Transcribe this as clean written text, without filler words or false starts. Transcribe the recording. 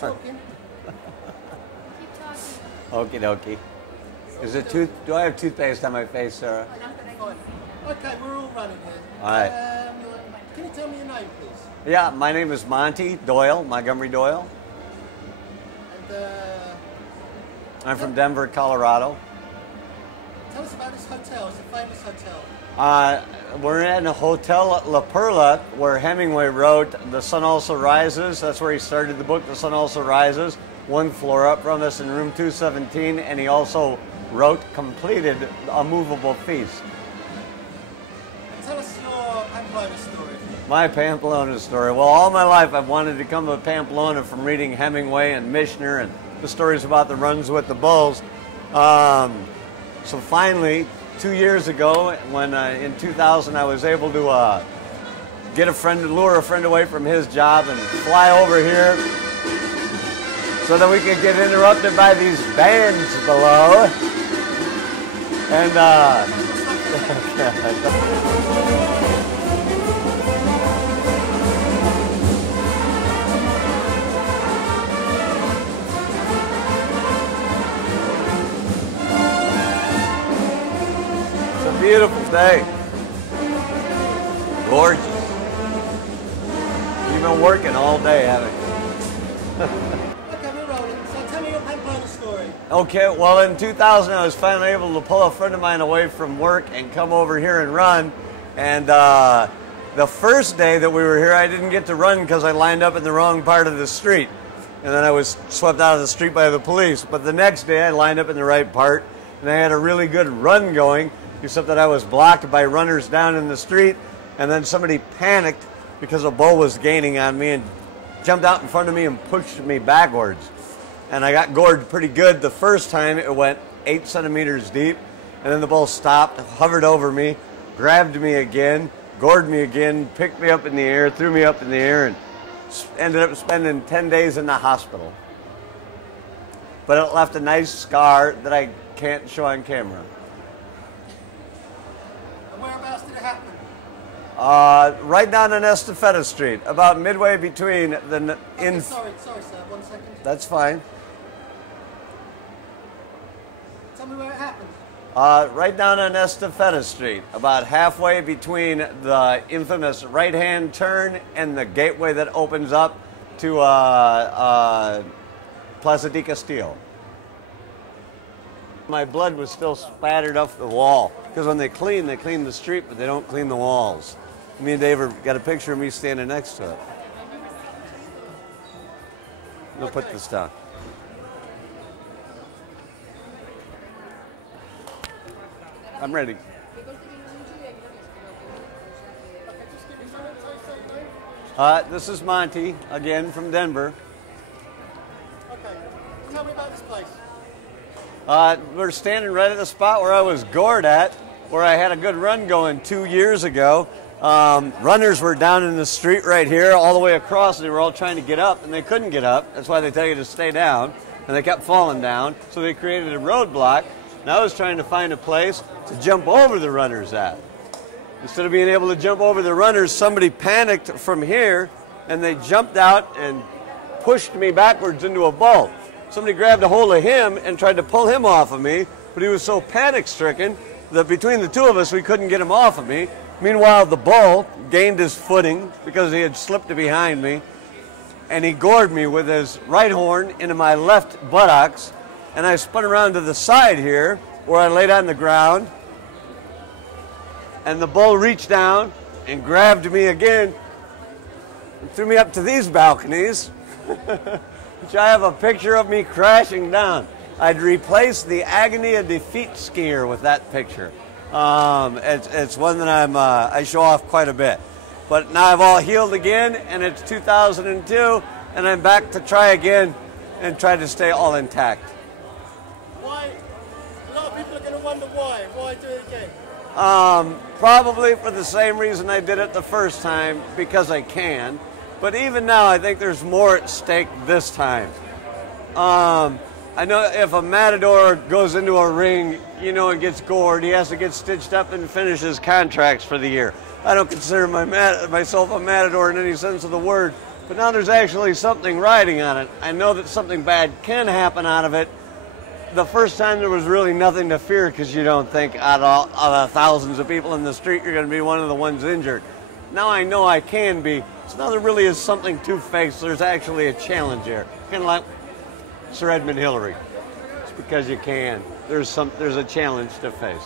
talking. Okie dokie. Is it tooth? Do I have toothpaste on my face, Sarah? Fine. Okay, we're all running here. All right. Can you tell me your name, please? Yeah, my name is Monty Doyle, Montgomery Doyle. And I'm from Denver, Colorado. tell us about this hotel. It's a famous hotel. We're in a Hotel La Perla, where Hemingway wrote The Sun Also Rises. That's where he started the book, The Sun Also Rises, one floor up from us in room 217, and he also completed A Movable Feast. Tell us your Pamplona story. My Pamplona story. Well, all my life I've wanted to come to Pamplona from reading Hemingway and Michener and the stories about the runs with the bulls. So finally, 2 years ago, when in 2000 I was able to lure a friend away from his job and fly over here so that we could get interrupted by these bands below. And beautiful day. Gorgeous. You've been working all day, haven't you? Okay, we're rolling. So tell me your Pamplona story. Okay, well in 2000 I was finally able to pull a friend of mine away from work and come over here and run. And the first day that we were here I didn't get to run because I lined up in the wrong part of the street. And then I was swept out of the street by the police. But the next day I lined up in the right part and I had a really good run going. Except that I was blocked by runners down in the street, and then somebody panicked because a bull was gaining on me and jumped out in front of me and pushed me backwards. And I got gored pretty good. The first time it went 8 centimeters deep, and then the bull stopped, hovered over me, grabbed me again, gored me again, picked me up in the air, threw me up in the air, and ended up spending 10 days in the hospital. But it left a nice scar that I can't show on camera. Whereabouts did it happen? Right down on Estafeta Street, about midway between the... Okay, sorry, sir, 1 second. That's fine. Tell me where it happened. Right down on Estafeta Street, about halfway between the infamous right-hand turn and the gateway that opens up to Plaza de Castillo. My blood was still spattered off the wall, because when they clean the street, but they don't clean the walls. Me and Dave got a picture of me standing next to it. We'll put this down. I'm ready. This is Monty, again from Denver. Okay, tell me about this place. We're standing right at the spot where I was gored at, where I had a good run going 2 years ago. Runners were down in the street right here all the way across, and they were all trying to get up, and they couldn't get up. That's why they tell you to stay down, and they kept falling down, so they created a roadblock. And I was trying to find a place to jump over the runners at. Instead of being able to jump over the runners, somebody panicked from here, and they jumped out and pushed me backwards into a bull. Somebody grabbed a hold of him and tried to pull him off of me, but he was so panic-stricken that between the two of us, we couldn't get him off of me. Meanwhile, the bull gained his footing because he had slipped behind me, and he gored me with his right horn into my left buttocks, and I spun around to the side here, where I laid on the ground, and the bull reached down and grabbed me again and threw me up to these balconies, which I have a picture of me crashing down. I'd replace the Agony of Defeat skier with that picture. It's one that I show off quite a bit. But now I've all healed again, and it's 2002, and I'm back to try again and try to stay all intact. Why? A lot of people are going to wonder why. Why do it again? Probably for the same reason I did it the first time, because I can. But even now, I think there's more at stake this time. I know if a matador goes into a ring, you know, and gets gored, he has to get stitched up and finish his contracts for the year. I don't consider myself a matador in any sense of the word, but now there's actually something riding on it. I know that something bad can happen out of it. The first time there was really nothing to fear because you don't think out of the thousands of people in the street you're going to be one of the ones injured. Now I know I can be, so now there really is something to face. There's actually a challenge here. Kind of like Sir Edmund Hillary. It's because you can. There's a challenge to face.